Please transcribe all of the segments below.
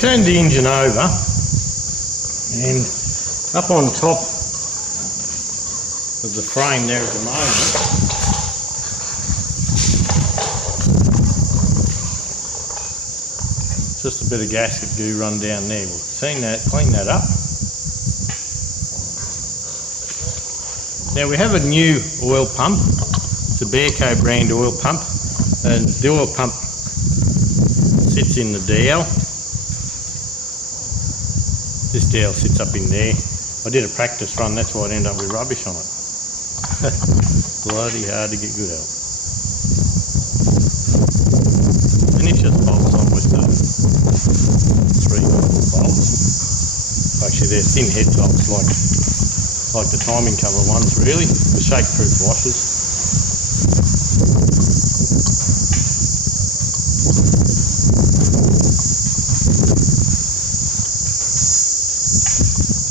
turned the engine over, and up on top of the frame there at the moment, just a bit of gasket goo run down there. We'll clean that up. Now we have a new oil pump. It's a Bearco brand oil pump, and the oil pump sits in the dowel. This dowel sits up in there. I did a practice run, that's why I ended up with rubbish on it. Bloody hard to get good at. And it just bolts on with the 3 bolts. Actually they're thin head bolts like the timing cover ones really, the shake-proof washers.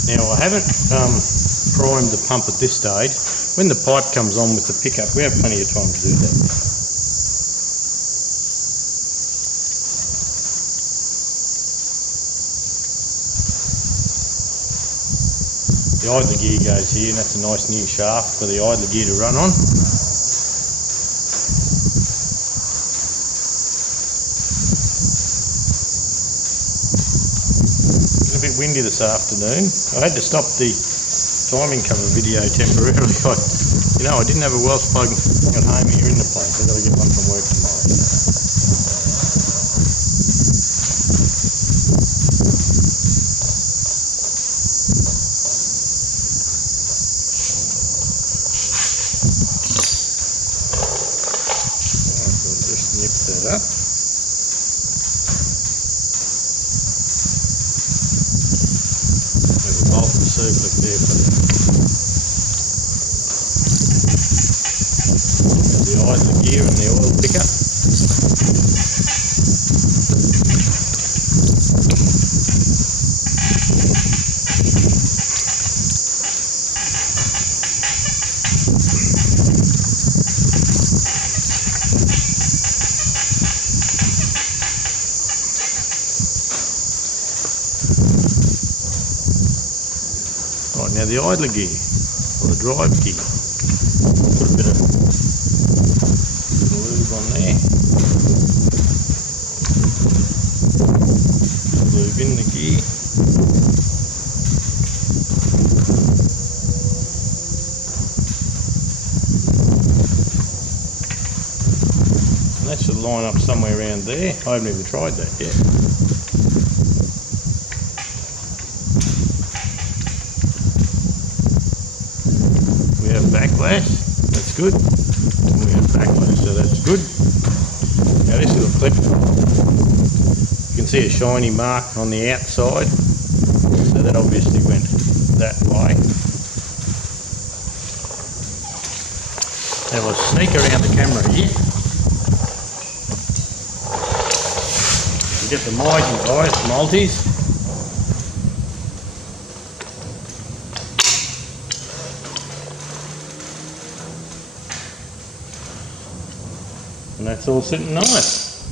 Now I haven't primed the pump at this stage. When the pipe comes on with the pickup, we have plenty of time to do that. The idler gear goes here, and that's a nice new shaft for the idler gear to run on. It's a bit windy this afternoon. I had to stop the timing cover video temporarily. I didn't have a Welsh plug at home here in the place. I've got to get one from work tomorrow. Just nip that up. There's a bolt and circlip there for the idler gear and the oil pickup. Right, now the idler gear, or the drive gear, put a bit of lube on there, lube in the gear, and that should line up somewhere around there. I haven't even tried that yet. We have backlash, that's good. And we have backlash, so that's good. Now this little clip, you can see a shiny mark on the outside, so that obviously went that way. Now we'll sneak around the camera here. We get the mighty bias multis. And that's all sitting nice.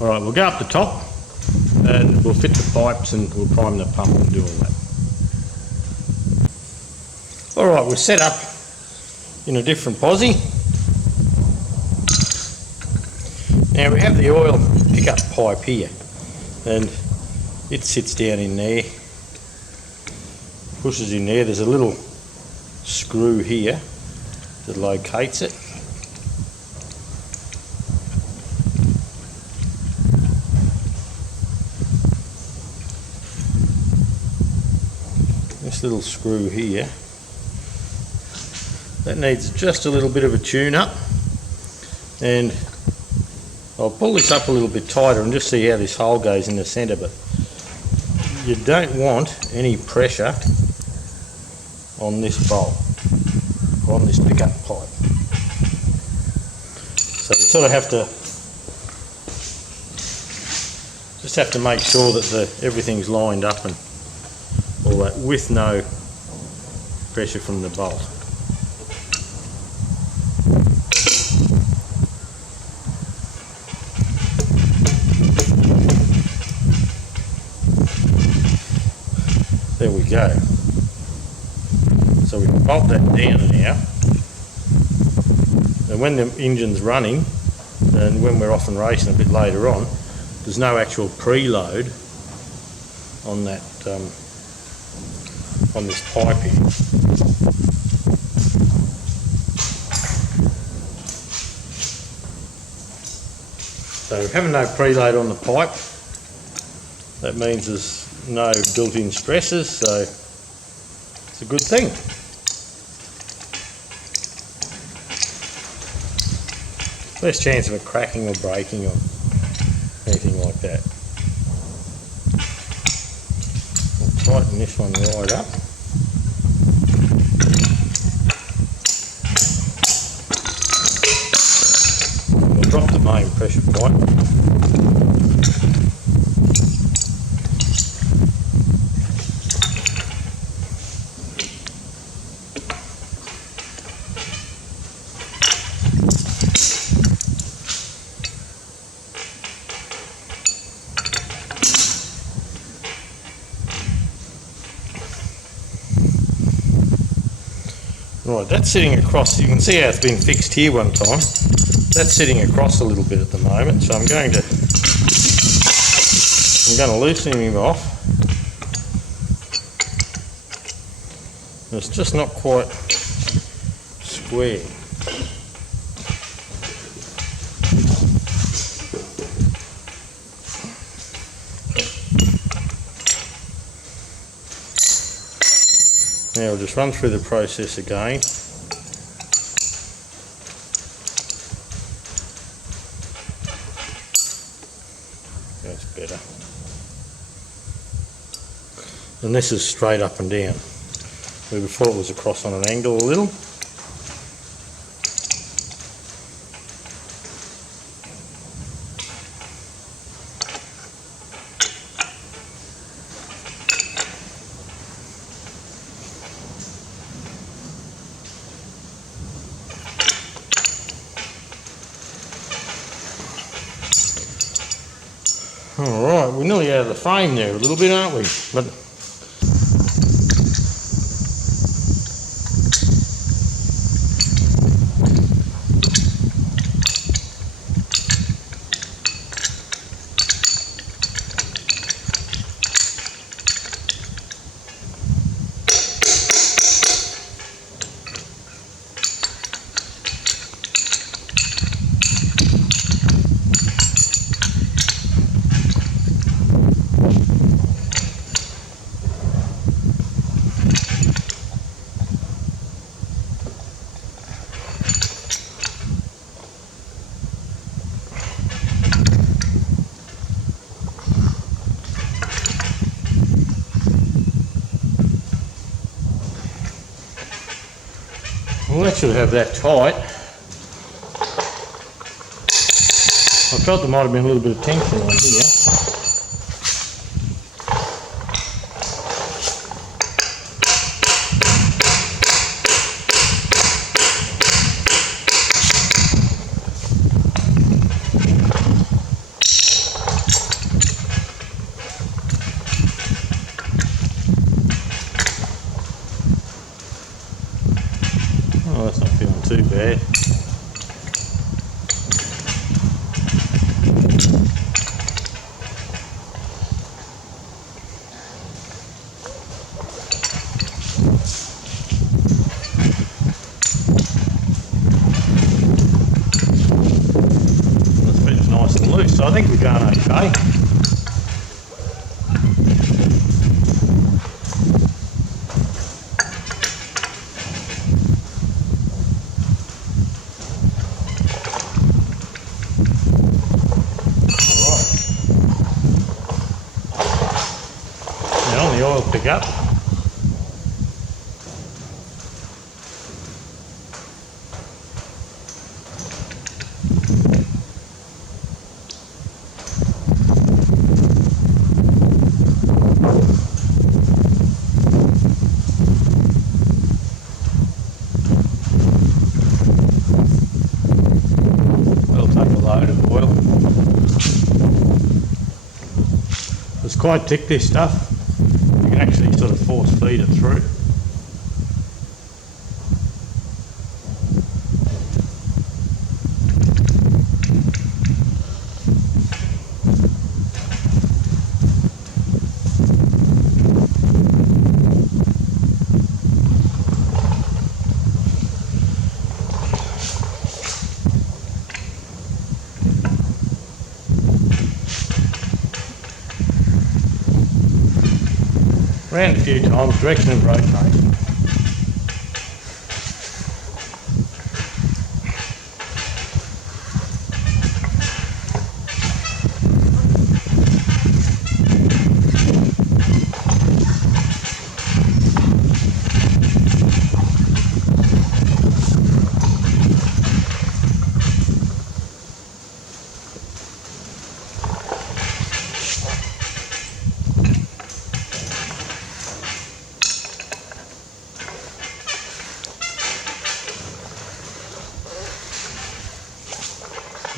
Alright, we'll go up the top and we'll fit the pipes and we'll prime the pump and do all that. Alright, we're set up in a different posi. Now we have the oil pickup pipe here and it sits down in there, pushes in there. There's a little screw here that locates it. This little screw here, that needs just a little bit of a tune up, and I'll pull this up a little bit tighter and just see how this hole goes in the centre. But you don't want any pressure on this bolt, on this pickup pipe, so you sort of have to make sure that everything's lined up and all that, with no pressure from the bolt. go. So we can bolt that down now, and when the engine's running and when we're off and racing a bit later on, there's no actual preload on that on this pipe here. So having no preload on the pipe, that means there's no built-in stresses, so it's a good thing. Less chance of it cracking or breaking or anything like that. We'll tighten this one right up. We'll drop the main pressure pipe. Right, that's sitting across. You can see how it's been fixed here one time. That's sitting across a little bit at the moment, so I'm going to loosen him off. It's just not quite square. Now we'll just run through the process again. That's better. And this is straight up and down, where before it was across on an angle a little. Alright, we're nearly out of the frame there a little bit, aren't we? But well, that should have that tight. I felt there might have been a little bit of tension on here. Oh, that's not feeling too bad. This bit's nice and loose, so I think we're going okay. Now the oil pick up. We'll take a load of oil. It's quite thick, this stuff. You can actually sort of force feed feed it through. Round a few times, direction of rotate.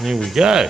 There we go.